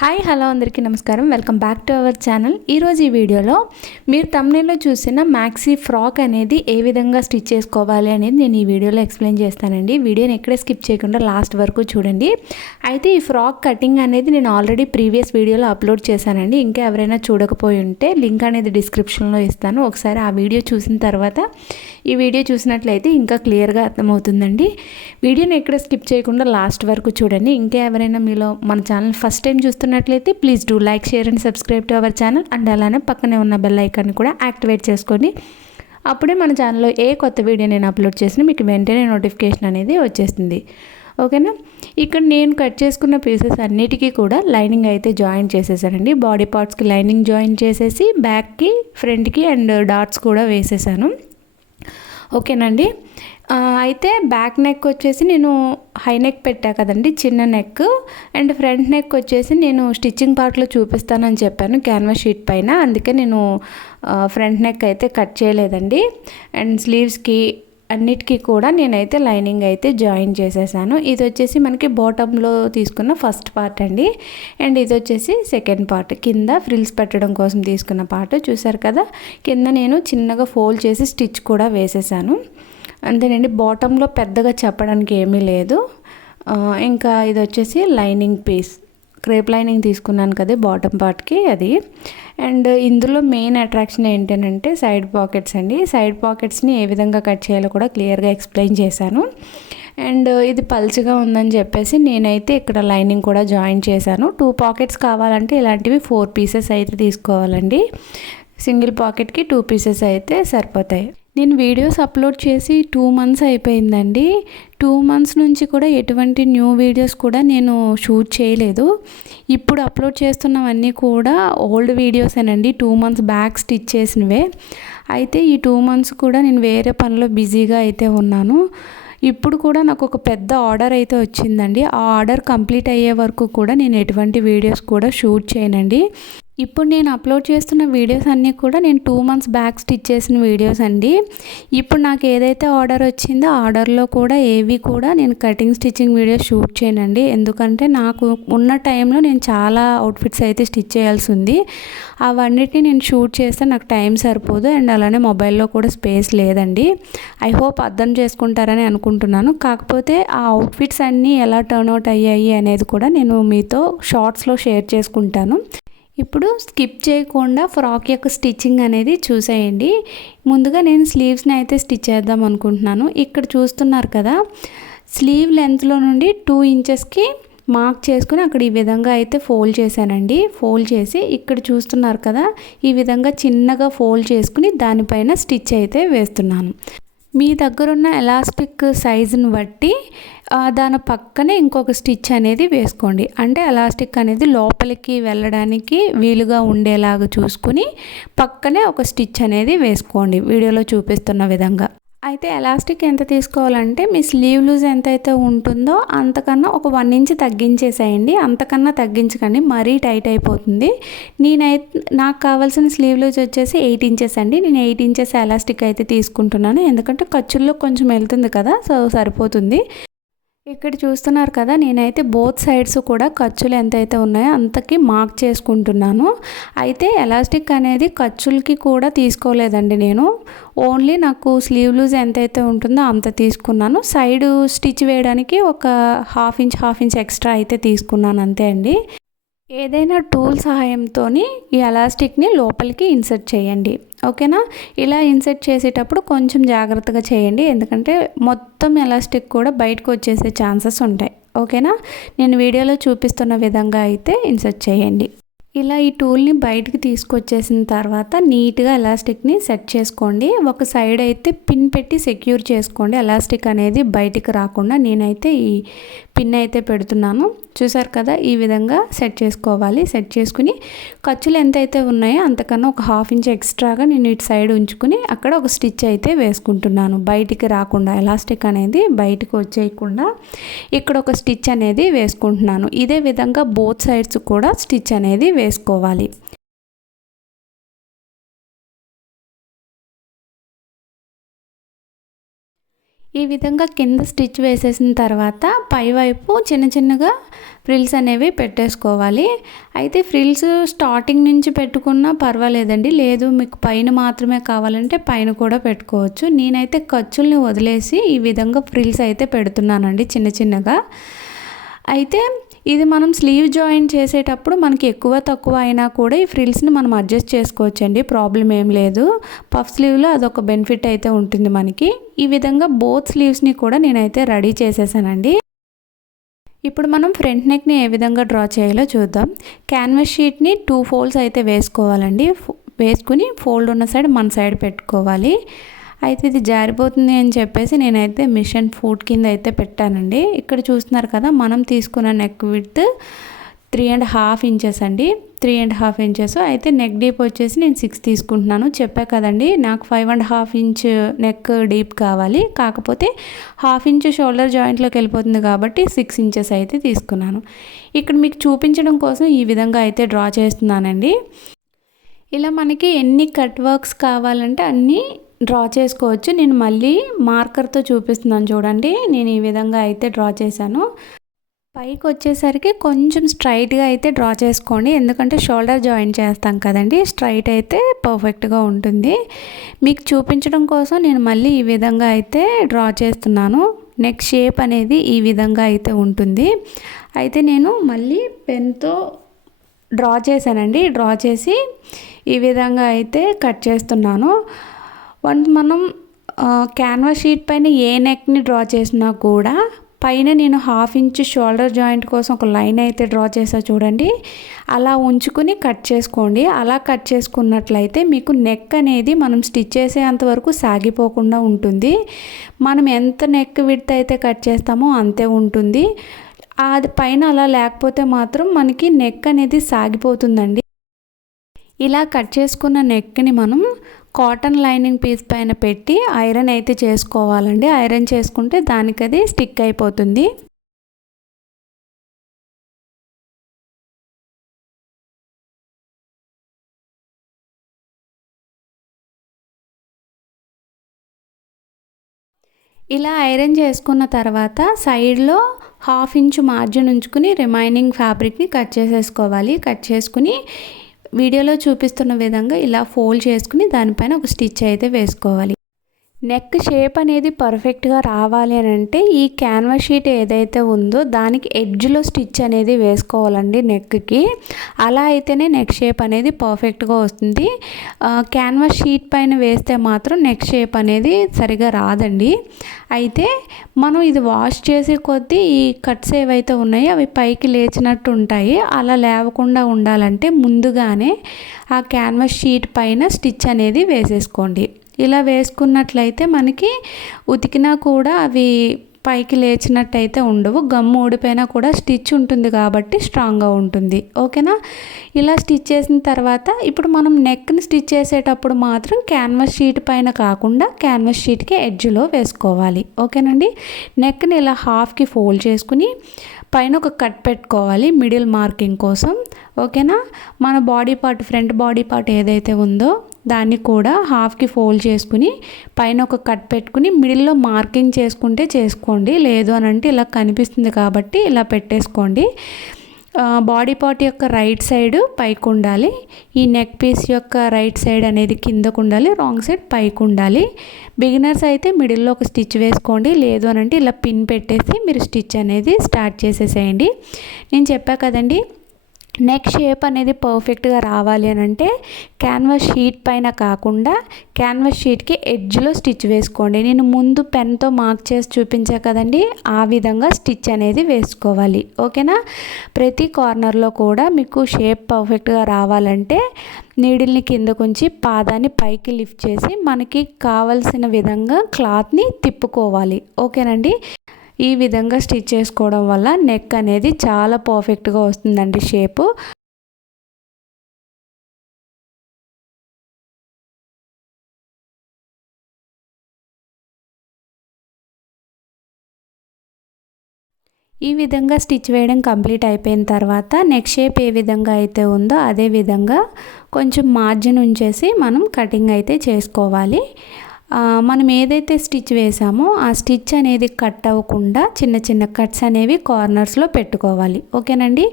Hi hello అందరికీ నమస్కారం. Welcome back to our channel. ఈరోజు ఈ వీడియోలో మీరు తమ్నేలో చూసిన మ్యాక్సీ ఫ్రాక్ అనేది ఏ విధంగా స్టిచ్ చేసుకోవాలి అనేది నేను ఈ వీడియోలో ఎక్స్ప్లెయిన్ చేస్తానండి. వీడియోని ఎక్కడే స్కిప్ చేయకుండా లాస్ట్ వరకు చూడండి. అయితే ఈ ఫ్రాక్ కటింగ్ అనేది నేను ఆల్రెడీ ప్రీవియస్ వీడియోలో అప్లోడ్ చేశానండి. ఇంకా ఎవరైనా చూడకపోయి ఉంటే లింక్ అనేది డిస్క్రిప్షన్లో ఇస్తాను. ఒకసారి ఆ వీడియో చూసిన తర్వాత ఈ వీడియో చూసినట్లయితే ఇంకా క్లియర్గా అర్థమవుతుందండి. వీడియోని ఎక్కడ స్కిప్ చేయకుండా లాస్ట్ వరకు చూడండి. ఇంకా ఎవరైనా మీలో మన ఛానల్ ఫస్ట్ టైం చూస్తున్నట్లయితే please do like share and subscribe to our channel and అలానే పక్కనే ఉన్న బెల్ ఐకాన్ని కూడా యాక్టివేట్ చేసుకొని అప్పుడే మన ఛానల్లో ఏ కొత్త వీడియో నేను అప్లోడ్ చేసినా మీకు వెంటనే నోటిఫికేషన్ అనేది వచ్చేస్తుంది. ఓకేనా ఇక్కడ నేను కట్ చేసుకున్న పీసెస్ అన్నిటికీ కూడా లైనింగ్ అయితే జాయిన్ చేసేసానండి. బాడీ పార్ట్స్కి లైనింగ్ జాయిన్ చేసేసి బ్యాక్కి ఫ్రంట్కి అండ్ డాట్స్ కూడా వేసేసాను. ఓకేనండి అయితే బ్యాక్ నెక్ వచ్చేసి నేను హై నెక్ పెట్టా కదండి చిన్న నెక్. అండ్ ఫ్రంట్ నెక్ వచ్చేసి నేను స్టిచ్చింగ్ పార్ట్లో చూపిస్తానని చెప్పాను క్యాన్వాస్ షీట్ పైన. అందుకే నేను ఫ్రంట్ నెక్ అయితే కట్ చేయలేదండి. అండ్ స్లీవ్స్కి అన్నిటికీ కూడా నేనైతే లైనింగ్ అయితే జాయిన్ చేసేసాను. ఇది వచ్చేసి మనకి బాటంలో తీసుకున్న ఫస్ట్ పార్ట్ అండి. అండ్ ఇది వచ్చేసి సెకండ్ పార్ట్. కింద ఫ్రిల్స్ పెట్టడం కోసం తీసుకున్న పార్ట్. చూసారు కదా కింద నేను చిన్నగా ఫోల్డ్ చేసి స్టిచ్ కూడా వేసేసాను. అంతేనండి బాటంలో పెద్దగా చెప్పడానికి ఏమీ లేదు. ఇంకా ఇది వచ్చేసి లైనింగ్ పీస్ క్రేప్ లైనింగ్ తీసుకున్నాను కదా బాటమ్ పార్ట్కి అది. అండ్ ఇందులో మెయిన్ అట్రాక్షన్ ఏంటంటే సైడ్ పాకెట్స్ అండి. సైడ్ పాకెట్స్ని ఏ విధంగా కట్ చేయాలో కూడా క్లియర్గా ఎక్స్ప్లెయిన్ చేశాను. అండ్ ఇది పల్చగా ఉందని చెప్పేసి నేనైతే ఇక్కడ లైనింగ్ కూడా జాయిన్ చేశాను. టూ పాకెట్స్ కావాలంటే ఇలాంటివి ఫోర్ పీసెస్ అయితే తీసుకోవాలండి. సింగిల్ పాకెట్కి టూ పీసెస్ అయితే సరిపోతాయి. నేను వీడియోస్ అప్లోడ్ చేసి టూ మంత్స్ అయిపోయిందండి. టూ మంత్స్ నుంచి కూడా ఎటువంటి న్యూ వీడియోస్ కూడా నేను షూట్ చేయలేదు. ఇప్పుడు అప్లోడ్ చేస్తున్నవన్నీ కూడా ఓల్డ్ వీడియోసేనండి. టూ మంత్స్ బ్యాక్ స్టిచ్ చేసినవే. అయితే ఈ టూ మంత్స్ కూడా నేను వేరే పనిలో బిజీగా అయితే ఉన్నాను. ఇప్పుడు కూడా నాకు ఒక పెద్ద ఆర్డర్ అయితే వచ్చిందండి. ఆ ఆర్డర్ కంప్లీట్ అయ్యే వరకు కూడా నేను ఎటువంటి వీడియోస్ కూడా షూట్ చేయనండి. ఇప్పుడు నేను అప్లోడ్ చేస్తున్న వీడియోస్ అన్నీ కూడా నేను టూ మంత్స్ బ్యాక్ స్టిచ్ చేసిన వీడియోస్ అండి. ఇప్పుడు నాకు ఏదైతే ఆర్డర్ వచ్చిందో ఆర్డర్లో కూడా ఏవి కూడా నేను కటింగ్ స్టిచ్చింగ్ వీడియోస్ షూట్ చేయనండి. ఎందుకంటే నాకు ఉన్న టైంలో నేను చాలా అవుట్ఫిట్స్ అయితే స్టిచ్ చేయాల్సి ఉంది. అవన్నిటిని నేను షూట్ చేస్తే నాకు టైం సరిపోదు అండ్ అలానే మొబైల్లో కూడా స్పేస్ లేదండి. ఐ హోప్ అర్థం చేసుకుంటారని అనుకుంటున్నాను. కాకపోతే ఆ అవుట్ఫిట్స్ అన్నీ ఎలా టర్న్ అవుట్ అయ్యాయి అనేది కూడా నేను మీతో షార్ట్స్లో షేర్ చేసుకుంటాను. ఇప్పుడు స్కిప్ చేయకుండా ఫ్రాక్ యొక్క స్టిచ్చింగ్ అనేది చూసేయండి. ముందుగా నేను స్లీవ్స్ని అయితే స్టిచ్ చేద్దాం అనుకుంటున్నాను. ఇక్కడ చూస్తున్నారు కదా స్లీవ్ లెంత్లో నుండి టూ ఇంచెస్కి మార్క్ చేసుకుని అక్కడ ఈ విధంగా అయితే ఫోల్డ్ చేశానండి. ఫోల్డ్ చేసి ఇక్కడ చూస్తున్నారు కదా ఈ విధంగా చిన్నగా ఫోల్డ్ చేసుకుని దానిపైన స్టిచ్ అయితే వేస్తున్నాను. మీ దగ్గరున్న ఎలాస్టిక్ సైజుని బట్టి దాని పక్కనే ఇంకొక స్టిచ్ అనేది వేసుకోండి. అంటే ఎలాస్టిక్ అనేది లోపలికి వెళ్ళడానికి వీలుగా ఉండేలాగా చూసుకుని పక్కనే ఒక స్టిచ్ అనేది వేసుకోండి. వీడియోలో చూపిస్తున్న విధంగా. అయితే ఎలాస్టిక్ ఎంత తీసుకోవాలంటే మీ స్లీవ్ లూజ్ ఎంతైతే ఉంటుందో అంతకన్నా ఒక వన్ ఇంచ్ తగ్గించేసేయండి. అంతకన్నా తగ్గించకండి. మరీ టైట్ అయిపోతుంది. నేనైతే నాకు కావాల్సిన స్లీవ్ లూజ్ వచ్చేసి ఎయిట్ ఇంచెస్ అండి. నేను ఎయిట్ ఇంచెస్ ఎలాస్టిక్ అయితే తీసుకుంటున్నాను. ఎందుకంటే ఖర్చుల్లో కొంచెం వెళ్తుంది కదా సో సరిపోతుంది. ఇక్కడ చూస్తున్నారు కదా నేనైతే బోత్ సైడ్స్ కూడా ఖర్చులు ఎంతైతే ఉన్నాయో అంతకి మార్క్ చేసుకుంటున్నాను. అయితే ఎలాస్టిక్ అనేది ఖర్చులకి కూడా తీసుకోలేదండి నేను. ఓన్లీ నాకు స్లీవ్ లూజ్ ఎంతైతే ఉంటుందో అంత తీసుకున్నాను. సైడ్ స్టిచ్ వేయడానికి ఒక half inch half inch extra అయితే తీసుకున్నాను అంతే అండి. ఏదైనా టూల్ సహాయంతో ఈ ఎలాస్టిక్ని లోపలికి ఇన్సర్ట్ చేయండి. ఓకేనా? ఇలా ఇన్సర్ట్ చేసేటప్పుడు కొంచెం జాగ్రత్తగా చేయండి. ఎందుకంటే మొత్తం ఎలాస్టిక్ కూడా బయటకు వచ్చేసే ఛాన్సెస్ ఉంటాయి. ఓకేనా? నేను వీడియోలో చూపిస్తున్న విధంగా అయితే ఇన్సర్ట్ చేయండి. ఇలా ఈ టూల్ని బయటికి తీసుకొచ్చేసిన తర్వాత నీట్గా ఎలాస్టిక్ని సెట్ చేసుకోండి. ఒక సైడ్ అయితే పిన్ పెట్టి సెక్యూర్ చేసుకోండి. ఎలాస్టిక్ అనేది బయటికి రాకుండా నేనైతే ఈ పిన్ అయితే పెడుతున్నాను. చూసారు కదా ఈ విధంగా సెట్ చేసుకోవాలి. సెట్ చేసుకుని ఖర్చులు ఎంతైతే ఉన్నాయో అంతకన్నా ఒక హాఫ్ ఇంచ్ ఎక్స్ట్రాగా నేను ఇటు సైడ్ ఉంచుకుని అక్కడ ఒక స్టిచ్ అయితే వేసుకుంటున్నాను. బయటికి రాకుండా ఎలాస్టిక్ అనేది బయటకు వచ్చేయకుండా ఇక్కడ ఒక స్టిచ్ అనేది వేసుకుంటున్నాను. ఇదే విధంగా బోత్ సైడ్స్ కూడా స్టిచ్ అనేది వేసుకోవాలి. ఈ విధంగా కింద స్టిచ్ వేసేసిన తర్వాత పైవైపు చిన్న చిన్నగా ఫ్రిల్స్ అనేవి పెట్టేసుకోవాలి. అయితే ఫ్రిల్స్ స్టార్టింగ్ నుంచి పెట్టుకున్నా పర్వాలేదండి. లేదు మీకు పైన మాత్రమే కావాలంటే పైన కూడా పెట్టుకోవచ్చు. నేనైతే ఖర్చుల్ని వదిలేసి ఈ విధంగా ఫ్రిల్స్ అయితే పెడుతున్నానండి చిన్న చిన్నగా. అయితే ఇది మనం స్లీవ్ జాయిన్ చేసేటప్పుడు మనకి ఎక్కువ తక్కువ అయినా కూడా ఈ ఫ్రిల్స్ని మనం అడ్జస్ట్ చేసుకోవచ్చు అండి ప్రాబ్లం ఏం లేదు. పఫ్ స్లీవ్లో అదొక బెనిఫిట్ అయితే ఉంటుంది మనకి. ఈ విధంగా బోత్ స్లీవ్స్ని కూడా నేనైతే రెడీ చేసేసానండి. ఇప్పుడు మనం ఫ్రంట్ నెక్ని ఏ విధంగా డ్రా చేయాలో చూద్దాం. క్యాన్వాస్ షీట్ని టూ ఫోల్డ్స్ అయితే వేసుకోవాలండి. వేసుకుని ఫోల్డ్ ఉన్న సైడ్ మన సైడ్ పెట్టుకోవాలి. అయితే ఇది జారిపోతుంది అని చెప్పేసి నేనైతే మిషన్ ఫుడ్ కింద అయితే పెట్టానండి. ఇక్కడ చూస్తున్నారు కదా మనం తీసుకున్న neck with three and half inches అండి. త్రీ అండ్ హాఫ్ ఇంచెస్ అయితే నెక్ డీప్ వచ్చేసి నేను సిక్స్ తీసుకుంటున్నాను. చెప్పా కదండి నాకు five and half inch neck deep కావాలి. కాకపోతే హాఫ్ ఇంచ్ షోల్డర్ జాయింట్లోకి వెళ్ళిపోతుంది కాబట్టి సిక్స్ ఇంచెస్ అయితే తీసుకున్నాను. ఇక్కడ మీకు చూపించడం కోసం ఈ విధంగా అయితే డ్రా చేస్తున్నానండి. ఇలా మనకి ఎన్ని కట్ వర్క్స్ కావాలంటే అన్నీ డ్రా చేసుకోవచ్చు. నేను మళ్ళీ మార్కర్తో చూపిస్తున్నాను చూడండి. నేను ఈ విధంగా అయితే డ్రా చేశాను. పైకి వచ్చేసరికి కొంచెం స్ట్రైట్గా అయితే డ్రా చేసుకోండి. ఎందుకంటే షోల్డర్ జాయిన్ చేస్తాం కదండి. స్ట్రైట్ అయితే పర్ఫెక్ట్గా ఉంటుంది. మీకు చూపించడం కోసం నేను మళ్ళీ ఈ విధంగా అయితే డ్రా చేస్తున్నాను. నెక్ షేప్ అనేది ఈ విధంగా అయితే ఉంటుంది. అయితే నేను మళ్ళీ పెన్తో డ్రా చేశానండి. డ్రా చేసి ఈ విధంగా అయితే కట్ చేస్తున్నాను. వన్స్ మనం క్యాన్వాస్ షీట్ పైన ఏ నెక్ని డ్రా చేసినా కూడా పైన నేను హాఫ్ ఇంచ్ షోల్డర్ జాయింట్ కోసం ఒక లైన్ అయితే డ్రా చేసా చూడండి. అలా ఉంచుకుని కట్ చేసుకోండి. అలా కట్ చేసుకున్నట్లయితే మీకు నెక్ అనేది మనం స్టిచ్ చేసేంత వరకు సాగిపోకుండా ఉంటుంది. మనం ఎంత నెక్ విడ్త్ అయితే కట్ చేస్తామో అంతే ఉంటుంది. అది పైన అలా లేకపోతే మాత్రం మనకి నెక్ అనేది సాగిపోతుందండి. ఇలా కట్ చేసుకున్న నెక్ని మనం కాటన్ లైనింగ్ పీస్ పైన పెట్టి ఐరన్ అయితే చేసుకోవాలండి. ఐరన్ చేసుకుంటే దానికి అది స్టిక్ అయిపోతుంది. ఇలా ఐరన్ చేసుకున్న తర్వాత సైడ్లో హాఫ్ ఇంచ్ మార్జిన్ ఉంచుకుని రిమైనింగ్ ఫ్యాబ్రిక్ని కట్ చేసేసుకోవాలి. కట్ చేసుకుని వీడియోలో చూపిస్తున్న విధంగా ఇలా ఫోల్డ్ చేసుకుని దానిపైన ఒక స్టిచ్ అయితే వేసుకోవాలి. నెక్ షేప్ అనేది పర్ఫెక్ట్గా రావాలి అని అంటే ఈ క్యాన్వాస్ షీట్ ఏదైతే ఉందో దానికి ఎడ్జ్లో స్టిచ్ అనేది వేసుకోవాలండి నెక్కి. అలా అయితేనే నెక్ షేప్ అనేది పర్ఫెక్ట్గా వస్తుంది. క్యాన్వాస్ షీట్ పైన వేస్తే మాత్రం నెక్ షేప్ అనేది సరిగా రాదండి. అయితే మనం ఇది వాష్ చేసే కొద్దీ ఈ కట్స్ ఏవైతే ఉన్నాయో అవి పైకి లేచినట్టు ఉంటాయి. అలా లేవకుండా ఉండాలంటే ముందుగానే ఆ క్యాన్వాస్ షీట్ పైన స్టిచ్ అనేది వేసేసుకోండి. ఇలా వేసుకున్నట్లయితే మనకి ఉతికినా కూడా అవి పైకి లేచినట్టయితే ఉండవు. గమ్ము ఊడిపోయినా కూడా స్టిచ్ ఉంటుంది కాబట్టి స్ట్రాంగ్గా ఉంటుంది. ఓకేనా? ఇలా స్టిచ్ చేసిన తర్వాత ఇప్పుడు మనం నెక్ని స్టిచ్ చేసేటప్పుడు మాత్రం క్యాన్వాస్ షీట్ పైన కాకుండా క్యాన్వాస్ షీట్కి ఎడ్జ్లో వేసుకోవాలి. ఓకేనండి? నెక్ని ఇలా హాఫ్కి ఫోల్డ్ చేసుకుని పైన ఒక కట్ పెట్టుకోవాలి మిడిల్ మార్కింగ్ కోసం. ఓకేనా? మన body part front body part ఏదైతే ఉందో దాన్ని కూడా హాఫ్కి ఫోల్డ్ చేసుకుని పైన ఒక కట్ పెట్టుకుని మిడిల్లో మార్కింగ్ చేసుకుంటే చేసుకోండి. లేదు అని అంటే ఇలా కనిపిస్తుంది కాబట్టి ఇలా పెట్టేసుకోండి. బాడీ పార్ట్ యొక్క రైట్ సైడ్ పైకి ఉండాలి ఈ నెక్ పీస్ యొక్క రైట్ సైడ్ అనేది కిందకు ఉండాలి రాంగ్ సైడ్ పైకి ఉండాలి బిగినర్స్ అయితే మిడిల్లో ఒక స్టిచ్ వేసుకోండి. లేదు అని అంటే ఇలా పిన్ పెట్టేసి మీరు స్టిచ్ అనేది స్టార్ట్ చేసేసేయండి. నేను చెప్పా కదండి నెక్ షేప్ అనేది పర్ఫెక్ట్గా రావాలి అని అంటే క్యాన్వాస్ షీట్ పైన కాకుండా క్యాన్వాస్ షీట్కి ఎడ్జ్లో స్టిచ్ వేసుకోండి. నేను ముందు పెన్తో మార్క్ చేసి చూపించా కదండి ఆ విధంగా స్టిచ్ అనేది వేసుకోవాలి. ఓకేనా ప్రతి కార్నర్లో కూడా మీకు షేప్ పర్ఫెక్ట్గా రావాలంటే నీడిల్ని కిందకుంచి పాదాన్ని పైకి లిఫ్ట్ చేసి మనకి కావలసిన విధంగా క్లాత్ని తిప్పుకోవాలి. ఓకేనండి ఈ విధంగా స్టిచ్ చేసుకోవడం వల్ల నెక్ అనేది చాలా పర్ఫెక్ట్గా వస్తుందండి షేపు. ఈ విధంగా స్టిచ్ వేయడం కంప్లీట్ అయిపోయిన తర్వాత నెక్ షేప్ ఏ విధంగా అయితే ఉందో అదే విధంగా కొంచెం మార్జిన్ ఉంచేసి మనం కటింగ్ అయితే చేసుకోవాలి. మనం ఏదైతే స్టిచ్ వేసామో ఆ స్టిచ్ అనేది కట్ అవ్వకుండా చిన్న చిన్న కట్స్ అనేవి కార్నర్స్లో పెట్టుకోవాలి. ఓకేనండి?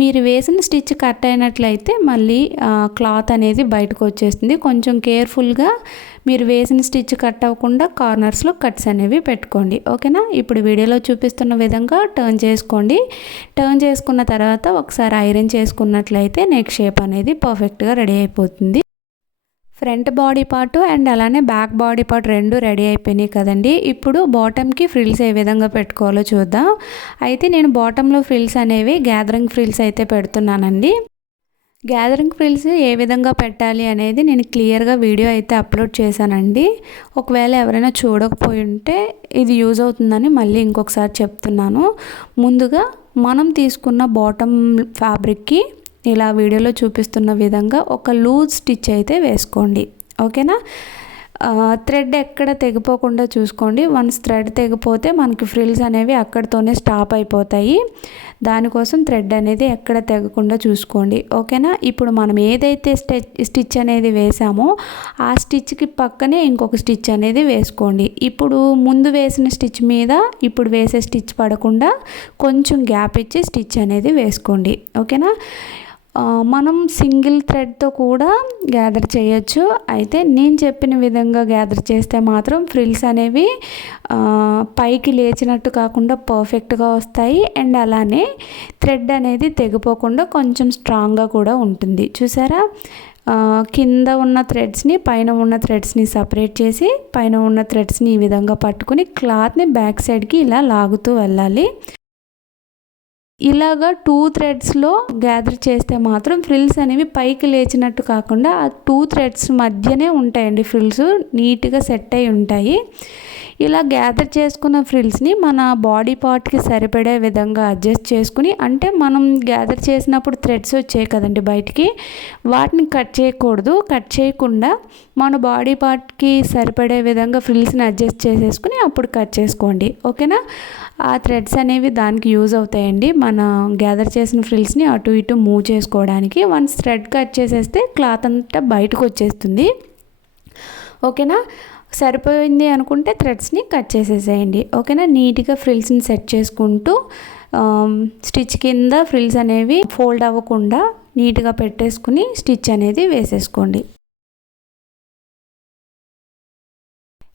మీరు వేసిన స్టిచ్ కట్ అయినట్లయితే మళ్ళీ క్లాత్ అనేది బయటకు వచ్చేస్తుంది. కొంచెం కేర్ఫుల్గా మీరు వేసిన స్టిచ్ కట్ అవ్వకుండా కార్నర్స్లో కట్స్ అనేవి పెట్టుకోండి. ఓకేనా? ఇప్పుడు వీడియోలో చూపిస్తున్న విధంగా టర్న్ చేసుకోండి. టర్న్ చేసుకున్న తర్వాత ఒకసారి ఐరన్ చేసుకున్నట్లయితే నెక్ షేప్ అనేది పర్ఫెక్ట్గా రెడీ అయిపోతుంది. ఫ్రంట్ బాడీ పార్ట్ అండ్ అలానే బ్యాక్ బాడీ పార్ట్ రెండు రెడీ అయిపోయినాయి కదండి. ఇప్పుడు బాటమ్కి ఫ్రిల్స్ ఏ విధంగా పెట్టుకోవాలో చూద్దాం. అయితే నేను బాటంలో ఫ్రిల్స్ అనేవి గ్యాదరింగ్ ఫ్రిల్స్ అయితే పెడుతున్నానండి. గ్యాదరింగ్ ఫ్రిల్స్ ఏ విధంగా పెట్టాలి అనేది నేను క్లియర్గా వీడియో అయితే అప్లోడ్ చేశానండి. ఒకవేళ ఎవరైనా చూడకపోయి ఉంటే ఇది యూజ్ అవుతుందని మళ్ళీ ఇంకొకసారి చెప్తున్నాను. ముందుగా మనం తీసుకున్న బాటమ్ ఫ్యాబ్రిక్కి ఇలా వీడియోలో చూపిస్తున్న విధంగా ఒక లూజ్ స్టిచ్ అయితే వేసుకోండి. ఓకేనా? థ్రెడ్ ఎక్కడ తెగిపోకుండా చూసుకోండి. వన్స్ థ్రెడ్ తెగిపోతే మనకి ఫ్రిల్స్ అనేవి అక్కడితోనే స్టాప్ అయిపోతాయి. దానికోసం థ్రెడ్ అనేది ఎక్కడ తెగకుండా చూసుకోండి. ఓకేనా? ఇప్పుడు మనం ఏదైతే స్టిచ్ స్టిచ్ అనేది వేసామో ఆ స్టిచ్కి పక్కనే ఇంకొక స్టిచ్ అనేది వేసుకోండి. ఇప్పుడు ముందు వేసిన స్టిచ్ మీద ఇప్పుడు వేసే స్టిచ్ పడకుండా కొంచెం గ్యాప్ ఇచ్చి స్టిచ్ అనేది వేసుకోండి. ఓకేనా? మనం సింగిల్ థ్రెడ్తో కూడా గ్యాదర్ చేయొచ్చు. అయితే నేను చెప్పిన విధంగా గ్యాదర్ చేస్తే మాత్రం ఫ్రిల్స్ అనేవి పైకి లేచినట్టు కాకుండా పర్ఫెక్ట్గా వస్తాయి. అండ్ అలానే థ్రెడ్ అనేది తెగిపోకుండా కొంచెం స్ట్రాంగ్గా కూడా ఉంటుంది. చూసారా? కింద ఉన్న థ్రెడ్స్ని పైన ఉన్న థ్రెడ్స్ని సపరేట్ చేసి పైన ఉన్న థ్రెడ్స్ని ఈ విధంగా పట్టుకుని క్లాత్ని బ్యాక్ సైడ్కి ఇలా లాగుతూ వెళ్ళాలి. ఇలాగా టూ థ్రెడ్స్లో గ్యాదర్ చేస్తే మాత్రం ఫ్రిల్స్ అనేవి పైకి లేచినట్టు కాకుండా ఆ టూ థ్రెడ్స్ మధ్యనే ఉంటాయండి ఫ్రిల్స్ నీట్గా సెట్ అయి ఉంటాయి. ఇలా గ్యాదర్ చేసుకున్న ఫ్రిల్స్ని మన బాడీ పార్ట్కి సరిపడే విధంగా అడ్జస్ట్ చేసుకుని అంటే మనం గ్యాదర్ చేసినప్పుడు థ్రెడ్స్ వచ్చాయి కదండి బయటికి వాటిని కట్ చేయకూడదు. కట్ చేయకుండా మన బాడీ పార్ట్కి సరిపడే విధంగా ఫ్రిల్స్ని అడ్జస్ట్ చేసేసుకుని అప్పుడు కట్ చేసుకోండి. ఓకేనా ఆ థ్రెడ్స్ అనేవి దానికి యూజ్ అవుతాయండి. మన గ్యాదర్ చేసిన ఫ్రిల్స్ని అటు ఇటు మూవ్ చేసుకోవడానికి. వన్స్ థ్రెడ్ కట్ చేసేస్తే క్లాత్ అంతా బయటకు వచ్చేస్తుంది. ఓకేనా సరిపోయింది అనుకుంటే థ్రెడ్స్ని కట్ చేసేసేయండి. ఓకేనా? నీట్గా ఫ్రిల్స్ని సెట్ చేసుకుంటూ స్టిచ్ కింద ఫ్రిల్స్ అనేవి ఫోల్డ్ అవ్వకుండా నీట్గా పెట్టేసుకుని స్టిచ్ అనేది వేసేసుకోండి.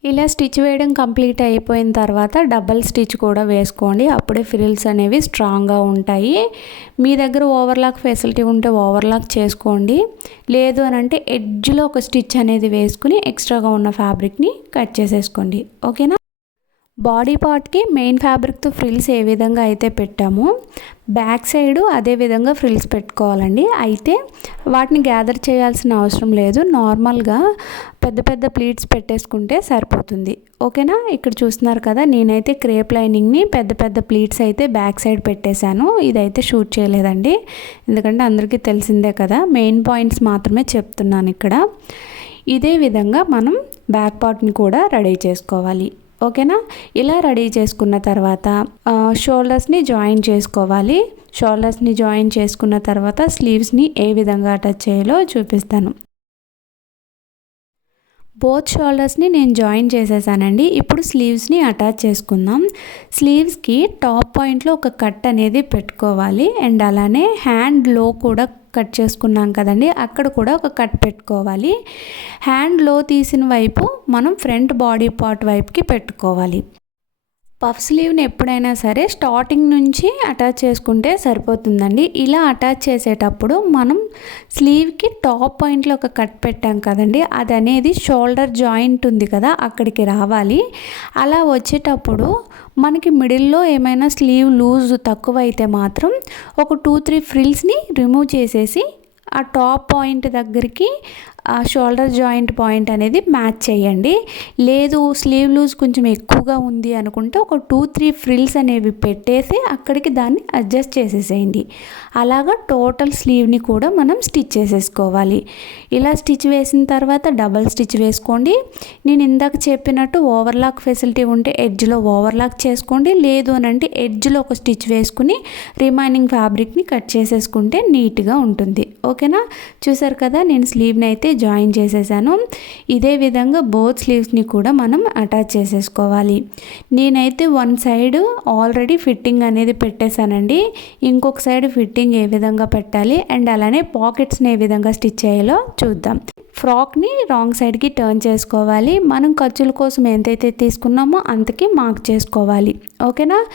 ఇలా స్టిచ్ వేయడం కంప్లీట్ అయిపోయిన తర్వాత డబల్ స్టిచ్ కూడా వేసుకోండి. అప్పుడే ఫ్రిల్స్ అనేవి స్ట్రాంగ్గా ఉంటాయి. మీ దగ్గర ఓవర్లాక్ ఫెసిలిటీ ఉంటే ఓవర్లాక్ చేసుకోండి. లేదు అని అంటే ఎడ్జ్లో ఒక స్టిచ్ అనేది వేసుకుని ఎక్స్ట్రాగా ఉన్న ఫ్యాబ్రిక్ని కట్ చేసేసుకోండి. ఓకేనా? బాడీ పార్ట్కి మెయిన్ ఫ్యాబ్రిక్తో ఫ్రిల్స్ ఏ విధంగా అయితే పెట్టామో బ్యాక్ సైడ్ అదే విధంగా ఫ్రిల్స్ పెట్టుకోవాలండి. అయితే వాటిని గ్యాదర్ చేయాల్సిన అవసరం లేదు. నార్మల్గా పెద్ద పెద్ద ప్లీట్స్ పెట్టేసుకుంటే సరిపోతుంది. ఓకేనా? ఇక్కడ చూస్తున్నారు కదా నేనైతే క్రేప్ లైనింగ్ని పెద్ద పెద్ద ప్లీట్స్ అయితే బ్యాక్ సైడ్ పెట్టేశాను. ఇదైతే షూట్ చేయలేదండి. ఎందుకంటే అందరికీ తెలిసిందే కదా మెయిన్ పాయింట్స్ మాత్రమే చెప్తున్నాను ఇక్కడ. ఇదే విధంగా మనం బ్యాక్ పార్ట్ని కూడా రెడీ చేసుకోవాలి. ఓకేనా? ఇలా రెడీ చేసుకున్న తర్వాత షోల్డర్స్ని జాయిన్ చేసుకోవాలి. షోల్డర్స్ని జాయిన్ చేసుకున్న తర్వాత స్లీవ్స్ని ఏ విధంగా అటాచ్ చేయాలో చూపిస్తాను. బోత్ షోల్డర్స్ని నేను జాయిన్ చేసేసానండి. ఇప్పుడు స్లీవ్స్ని అటాచ్ చేసుకుందాం. స్లీవ్స్కి టాప్ పాయింట్లో ఒక కట్ అనేది పెట్టుకోవాలి. అండ్ అలానే హ్యాండ్లో కూడా కట్ చేసుకున్నాం కదండి. అక్కడ కూడా ఒక కట్ పెట్టుకోవాలి. హ్యాండ్లో తీసిన వైపు మనం ఫ్రంట్ బాడీ పార్ట్ వైపుకి పెట్టుకోవాలి. పఫ్ స్లీవ్ని ఎప్పుడైనా సరే స్టార్టింగ్ నుంచి అటాచ్ చేసుకుంటే సరిపోతుందండి. ఇలా అటాచ్ చేసేటప్పుడు మనం స్లీవ్కి టాప్ పాయింట్లో ఒక కట్ పెట్టాం కదండి. అది అనేది షోల్డర్ జాయింట్ ఉంది కదా అక్కడికి రావాలి. అలా వచ్చేటప్పుడు మనకి మిడిల్లో ఏమైనా స్లీవ్ లూజ్ తక్కువ అయితే మాత్రం ఒక టూ త్రీ ఫ్రిల్స్ని రిమూవ్ చేసేసి ఆ టాప్ పాయింట్ దగ్గరికి షోల్డర్ జాయింట్ పాయింట్ అనేది మ్యాచ్ చేయండి. లేదు స్లీవ్ లూజ్ కొంచెం ఎక్కువగా ఉంది అనుకుంటే ఒక టూ త్రీ ఫ్రిల్స్ అనేవి పెట్టేసి అక్కడికి దాన్ని అడ్జస్ట్ చేసేసేయండి. అలాగా టోటల్ స్లీవ్ని కూడా మనం స్టిచ్ చేసేసుకోవాలి. ఇలా స్టిచ్ వేసిన తర్వాత డబల్ స్టిచ్ వేసుకోండి. నేను ఇందాక చెప్పినట్టు ఓవర్లాక్ ఫెసిలిటీ ఉంటే ఎడ్జ్లో ఓవర్లాక్ చేసుకోండి. లేదు అని అంటే ఎడ్జ్లో ఒక స్టిచ్ వేసుకుని రిమైనింగ్ ఫ్యాబ్రిక్ని కట్ చేసేసుకుంటే నీట్గా ఉంటుంది. ఓకేనా? చూసారు కదా నేను స్లీవ్ని అయితే జాయిన్ చేసేసాను. ఇదే విధంగా బోత్ స్లీవ్స్ని కూడా మనం అటాచ్ చేసేసుకోవాలి. నేనైతే వన్ సైడ్ ఆల్రెడీ ఫిట్టింగ్ అనేది పెట్టేశానండి. ఇంకొక సైడ్ ఫిట్టింగ్ ఏ విధంగా పెట్టాలి అండ్ అలానే పాకెట్స్ని ఏ విధంగా స్టిచ్ చేయాలో చూద్దాం. ఫ్రాక్ని రాంగ్ సైడ్కి టర్న్ చేసుకోవాలి. మనం ఖర్చుల కోసం ఎంతైతే తీసుకున్నామో అంతకి మార్క్ చేసుకోవాలి. ఓకేనా?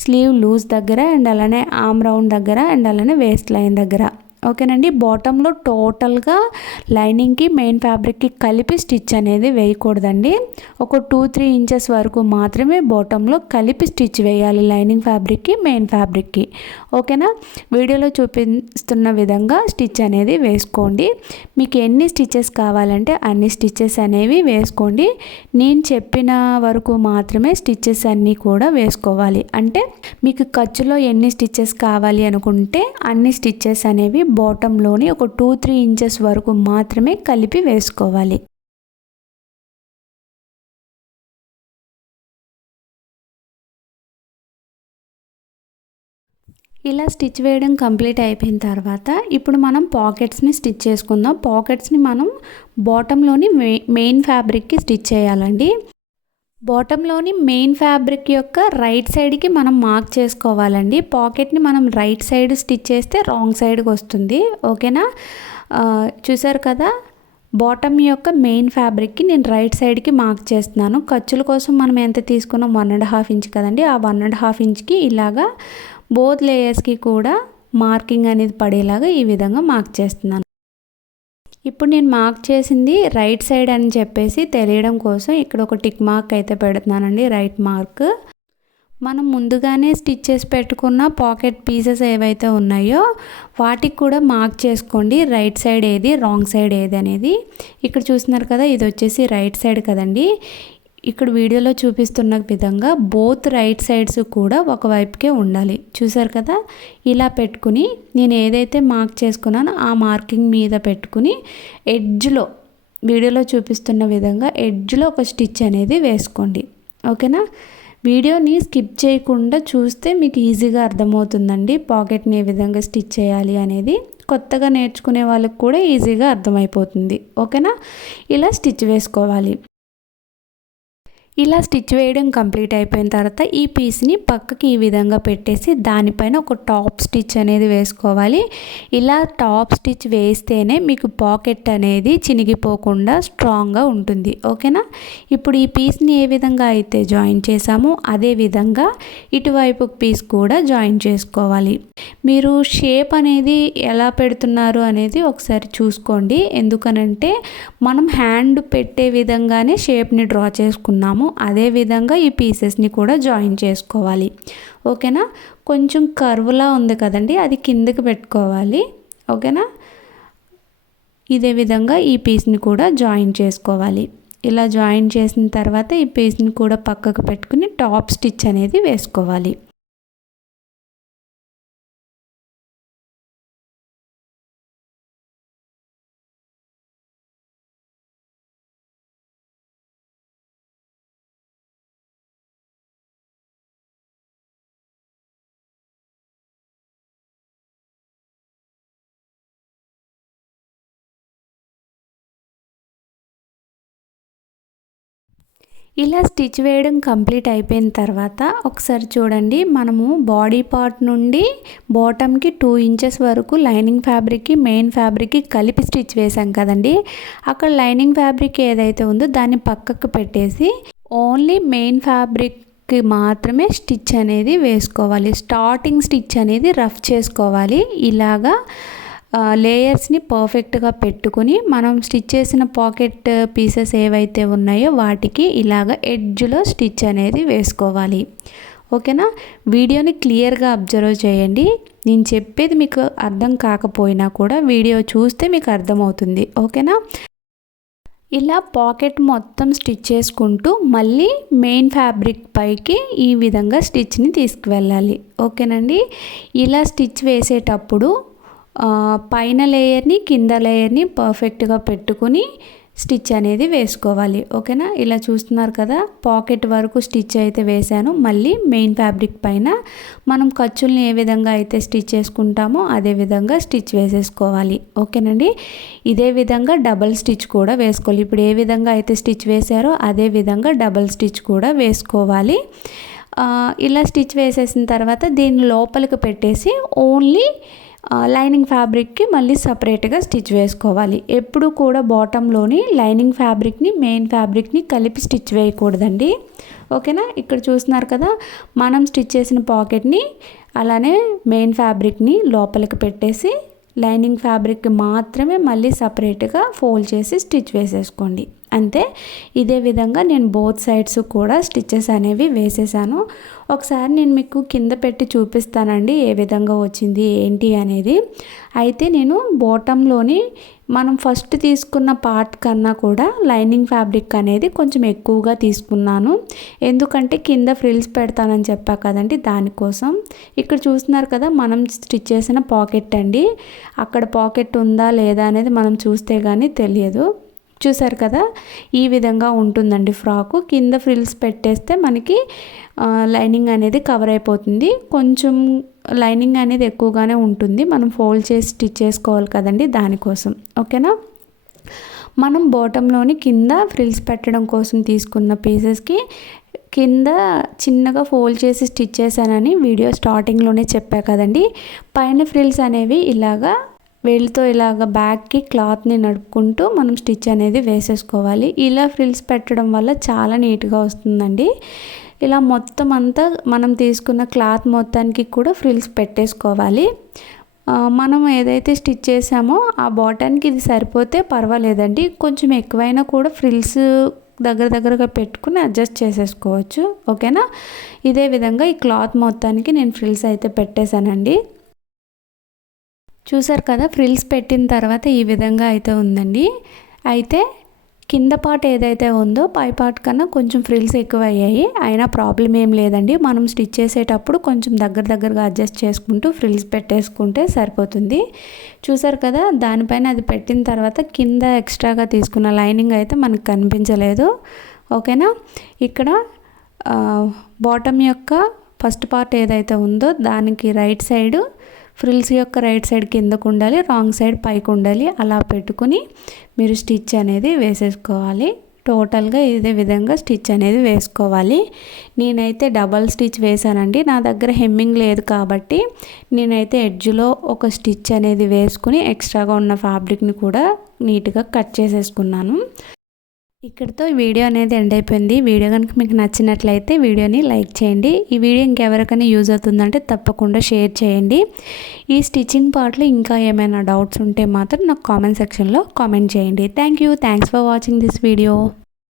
స్లీవ్ లూజ్ దగ్గర అండ్ అలానే ఆమ్ రౌండ్ దగ్గర అండ్ అలానే వేస్ట్ లైన్ దగ్గర. ఓకేనండి. బాటంలో టోటల్గా లైనింగ్కి మెయిన్ ఫ్యాబ్రిక్కి కలిపి స్టిచ్ అనేది వేయకూడదండి. ఒక టూ త్రీ ఇంచెస్ వరకు మాత్రమే బాటంలో కలిపి స్టిచ్ వేయాలి. లైనింగ్ ఫ్యాబ్రిక్కి మెయిన్ ఫ్యాబ్రిక్కి. ఓకేనా? వీడియోలో చూపిస్తున్న విధంగా స్టిచ్ అనేది వేసుకోండి. మీకు ఎన్ని స్టిచెస్ కావాలంటే అన్ని స్టిచెస్ అనేవి వేసుకోండి. నేను చెప్పిన వరకు మాత్రమే స్టిచెస్ అన్నీ కూడా వేసుకోవాలి. అంటే మీకు ఖర్చులో ఎన్ని స్టిచెస్ కావాలి అనుకుంటే అన్ని స్టిచెస్ అనేవి బాటంలోని ఒక టూ త్రీ ఇంచెస్ వరకు మాత్రమే కలిపి వేసుకోవాలి. ఇలా స్టిచ్ వేయడం కంప్లీట్ అయిపోయిన తర్వాత ఇప్పుడు మనం పాకెట్స్ని స్టిచ్ చేసుకుందాం. పాకెట్స్ని మనం బాటంలోని మెయిన్ ఫ్యాబ్రిక్కి స్టిచ్ చేయాలండి. బాటంలోని మెయిన్ ఫ్యాబ్రిక్ యొక్క రైట్ సైడ్కి మనం మార్క్ చేసుకోవాలండి. పాకెట్ని మనం రైట్ సైడ్ స్టిచ్ చేస్తే రాంగ్ సైడ్కి వస్తుంది. ఓకేనా? చూసారు కదా? బాటమ్ యొక్క మెయిన్ ఫ్యాబ్రిక్కి నేను రైట్ సైడ్కి మార్క్ చేస్తున్నాను. ఖర్చుల కోసం మనం ఎంత తీసుకున్నాం? వన్ అండ్ హాఫ్ ఇంచ్ కదండి. ఆ వన్ అండ్ హాఫ్ ఇంచ్కి ఇలాగా బోత్ లేయర్స్కి కూడా మార్కింగ్ అనేది పడేలాగా ఈ విధంగా మార్క్ చేస్తున్నాను. ఇప్పుడు నేను మార్క్ చేసింది రైట్ సైడ్ అని చెప్పేసి తెలియడం కోసం ఇక్కడ ఒక టిక్ మార్క్ అయితే పెడుతున్నానండి రైట్ మార్క్ మనం ముందుగానే స్టిచ్ చేసి పెట్టుకున్న పాకెట్ పీసెస్ ఏవైతే ఉన్నాయో వాటికి కూడా మార్క్ చేసుకోండి రైట్ సైడ్ ఏది రాంగ్ సైడ్ ఏది అనేది. ఇక్కడ చూస్తున్నారు కదా ఇది వచ్చేసి రైట్ సైడ్ కదండి. ఇక్కడ వీడియోలో చూపిస్తున్న విధంగా బోత్ రైట్ సైడ్స్ కూడా ఒకవైపుకే ఉండాలి. చూసారు కదా? ఇలా పెట్టుకుని నేను ఏదైతే మార్క్ చేసుకున్నానో ఆ మార్కింగ్ మీద పెట్టుకుని ఎడ్జ్లో వీడియోలో చూపిస్తున్న విధంగా ఎడ్జ్లో ఒక స్టిచ్ అనేది వేసుకోండి. ఓకేనా? వీడియోని స్కిప్ చేయకుండా చూస్తే మీకు ఈజీగా అర్థమవుతుందండి. పాకెట్ని ఏ విధంగా స్టిచ్ చేయాలి అనేది. కొత్తగా నేర్చుకునే వాళ్ళకి కూడా ఈజీగా అర్థమైపోతుంది. ఓకేనా? ఇలా స్టిచ్ వేసుకోవాలి. ఇలా స్టిచ్ వేయడం కంప్లీట్ అయిపోయిన తర్వాత ఈ పీస్ని పక్కకి ఈ విధంగా పెట్టేసి దానిపైన ఒక టాప్ స్టిచ్ అనేది వేసుకోవాలి. ఇలా టాప్ స్టిచ్ వేస్తేనే మీకు పాకెట్ అనేది చినిగిపోకుండా స్ట్రాంగ్గా ఉంటుంది. ఓకేనా? ఇప్పుడు ఈ పీస్ని ఏ విధంగా అయితే జాయిన్ చేసామో అదే విధంగా ఇటువైపు పీస్ కూడా జాయిన్ చేసుకోవాలి. మీరు షేప్ అనేది ఎలా పెడుతున్నారు అనేది ఒకసారి చూసుకోండి. ఎందుకనంటే మనం హ్యాండ్ పెట్టే విధంగానే షేప్ని డ్రా చేసుకున్నాము. అదేవిధంగా ఈ పీసెస్ని కూడా జాయిన్ చేసుకోవాలి. ఓకేనా? కొంచెం కర్వ్లా ఉంది కదండి అది కిందకి పెట్టుకోవాలి. ఓకేనా? ఇదే విధంగా ఈ పీస్ని కూడా జాయిన్ చేసుకోవాలి. ఇలా జాయిన్ చేసిన తర్వాత ఈ పీస్ని కూడా పక్కకు పెట్టుకుని టాప్ స్టిచ్ అనేది వేసుకోవాలి. ఇలా స్టిచ్ వేయడం కంప్లీట్ అయిపోయిన తర్వాత ఒకసారి చూడండి మనము బాడీ పార్ట్ నుండి బాటమ్కి టూ ఇంచెస్ వరకు లైనింగ్ ఫ్యాబ్రిక్కి మెయిన్ ఫ్యాబ్రిక్కి కలిపి స్టిచ్ వేసాం కదండి. అక్కడ లైనింగ్ ఫ్యాబ్రిక్ ఏదైతే ఉందో దాన్ని పక్కకు పెట్టేసి ఓన్లీ మెయిన్ ఫ్యాబ్రిక్కి మాత్రమే స్టిచ్ అనేది వేసుకోవాలి. స్టార్టింగ్ స్టిచ్ అనేది రఫ్ చేసుకోవాలి. ఇలాగా లేయర్స్ని పర్ఫెక్ట్గా పెట్టుకుని మనం స్టిచ్ చేసిన పాకెట్ పీసెస్ ఏవైతే ఉన్నాయో వాటికి ఇలాగ ఎడ్జ్లో స్టిచ్ అనేది వేసుకోవాలి. ఓకేనా? వీడియోని క్లియర్గా అబ్జర్వ్ చేయండి. నేను చెప్పేది మీకు అర్థం కాకపోయినా కూడా వీడియో చూస్తే మీకు అర్థమవుతుంది. ఓకేనా? ఇలా పాకెట్ మొత్తం స్టిచ్ చేసుకుంటూ మళ్ళీ మెయిన్ ఫ్యాబ్రిక్ పైకి ఈ విధంగా స్టిచ్ని తీసుకువెళ్ళాలి. ఓకేనండి? ఇలా స్టిచ్ వేసేటప్పుడు పైన లేయర్ని కింద లేయర్ని పర్ఫెక్ట్గా పెట్టుకుని స్టిచ్ అనేది వేసుకోవాలి. ఓకేనా? ఇలా చూస్తున్నారు కదా పాకెట్ వరకు స్టిచ్ అయితే వేశాను. మళ్ళీ మెయిన్ ఫ్యాబ్రిక్ పైన మనం ఖర్చుల్ని ఏ విధంగా అయితే స్టిచ్ చేసుకుంటామో అదే విధంగా స్టిచ్ వేసేసుకోవాలి. ఓకేనండి? ఇదే విధంగా డబల్ స్టిచ్ కూడా వేసుకోవాలి. ఇప్పుడు ఏ విధంగా అయితే స్టిచ్ వేశారో అదే విధంగా డబల్ స్టిచ్ కూడా వేసుకోవాలి. ఇలా స్టిచ్ వేసేసిన తర్వాత దీన్ని లోపలికి పెట్టేసి ఓన్లీ లైనింగ్ ఫ్యాబ్రిక్కి మళ్ళీ సపరేట్గా స్టిచ్ వేసుకోవాలి. ఎప్పుడు కూడా బాటంలోని లైనింగ్ ఫ్యాబ్రిక్ని మెయిన్ ఫ్యాబ్రిక్ని కలిపి స్టిచ్ వేయకూడదండి. ఓకేనా? ఇక్కడ చూస్తున్నారు కదా మనం స్టిచ్ చేసిన పాకెట్ని అలానే మెయిన్ ఫ్యాబ్రిక్ని లోపలికి పెట్టేసి లైనింగ్ ఫ్యాబ్రిక్ మాత్రమే మళ్ళీ సపరేట్గా ఫోల్డ్ చేసి స్టిచ్ వేసేసుకోండి. అంతే ఇదే విధంగా నేను బోత్ సైడ్స్ కూడా స్టిచ్చెస్ అనేవి వేసేసాను. ఒకసారి నేను మీకు కింద పెట్టి చూపిస్తానండి ఏ విధంగా వచ్చింది ఏంటి అనేది. అయితే నేను బాటంలోని మనం ఫస్ట్ తీసుకున్న పార్ట్ కన్నా కూడా లైనింగ్ ఫ్యాబ్రిక్ అనేది కొంచెం ఎక్కువగా తీసుకున్నాను. ఎందుకంటే కింద ఫ్రిల్స్ పెడతానని చెప్పా కదండి దానికోసం. ఇక్కడ చూస్తున్నారు కదా మనం స్టిచ్ చేసిన పాకెట్ అండి. అక్కడ పాకెట్ ఉందా లేదా అనేది మనం చూస్తే కానీ తెలియదు. చూసారు కదా? ఈ విధంగా ఉంటుందండి ఫ్రాకు. కింద ఫ్రిల్స్ పెట్టేస్తే మనకి లైనింగ్ అనేది కవర్ అయిపోతుంది. కొంచెం లైనింగ్ అనేది ఎక్కువగానే ఉంటుంది. మనం ఫోల్డ్ చేసి స్టిచ్ చేసుకోవాలి కదండి దానికోసం. ఓకేనా? మనం బాటంలోని కింద ఫ్రిల్స్ పెట్టడం కోసం తీసుకున్న పీసెస్కి కింద చిన్నగా ఫోల్డ్ చేసి స్టిచ్ చేశానని వీడియో స్టార్టింగ్లోనే చెప్పా కదండి. పైన ఫ్రిల్స్ అనేవి ఇలాగా వేలితో ఇలాగ బ్యాక్కి క్లాత్ని నడుపుకుంటూ మనం స్టిచ్ అనేది వేసేసుకోవాలి. ఇలా ఫ్రిల్స్ పెట్టడం వల్ల చాలా నీట్గా వస్తుందండి. ఇలా మొత్తం అంతా మనం తీసుకున్న క్లాత్ మొత్తానికి కూడా ఫ్రిల్స్ పెట్టేసుకోవాలి. మనం ఏదైతే స్టిచ్ చేసామో ఆ బాటన్కి ఇది సరిపోతే పర్వాలేదండి. కొంచెం ఎక్కువైనా కూడా ఫ్రిల్స్ దగ్గర దగ్గరగా పెట్టుకుని అడ్జస్ట్ చేసేసుకోవచ్చు. ఓకేనా? ఇదే విధంగా ఈ క్లాత్ మొత్తానికి నేను ఫ్రిల్స్ అయితే పెట్టేశానండి. చూసారు కదా ఫ్రిల్స్ పెట్టిన తర్వాత ఈ విధంగా అయితే ఉందండి. అయితే కింద పార్ట్ ఏదైతే ఉందో పై పార్ట్ కన్నా కొంచెం ఫ్రిల్స్ ఎక్కువ అయ్యాయి అయినా ప్రాబ్లం ఏం లేదండి. మనం స్టిచ్ చేసేటప్పుడు కొంచెం దగ్గర దగ్గరగా అడ్జస్ట్ చేసుకుంటూ ఫ్రిల్స్ పెట్టేసుకుంటే సరిపోతుంది. చూసారు కదా దానిపైన అది పెట్టిన తర్వాత కింద ఎక్స్ట్రాగా తీసుకున్న లైనింగ్ అయితే మనకు కనిపించలేదు. ఓకేనా? ఇక్కడ బాటమ్ యొక్క ఫస్ట్ పార్ట్ ఏదైతే ఉందో దానికి రైట్ సైడు ఫ్రిల్స్ యొక్క రైట్ సైడ్ కిందకు ఉండాలి రాంగ్ సైడ్ పైకి ఉండాలి. అలా పెట్టుకుని మీరు స్టిచ్ అనేది వేసేసుకోవాలి. టోటల్గా ఇదే విధంగా స్టిచ్ అనేది వేసుకోవాలి. నేనైతే డబల్ స్టిచ్ వేసానండి నా దగ్గర హెమ్మింగ్ లేదు కాబట్టి నేనైతే ఎడ్జ్లో ఒక స్టిచ్ అనేది వేసుకుని ఎక్స్ట్రాగా ఉన్న ఫ్యాబ్రిక్ని కూడా నీట్గా కట్ చేసేసుకున్నాను. ఇక్కడితో వీడియో అనేది ఎండ్ అయిపోయింది. వీడియో కనుక మీకు నచ్చినట్లయితే వీడియోని లైక్ చేయండి. ఈ వీడియో ఇంకెవరికైనా యూజ్ అవుతుందంటే తప్పకుండా షేర్ చేయండి. ఈ స్టిచ్చింగ్ పార్ట్లో ఇంకా ఏమైనా డౌట్స్ ఉంటే మాత్రం నాకు కామెంట్ సెక్షన్లో కామెంట్ చేయండి. Thank you. Thanks for watching this video.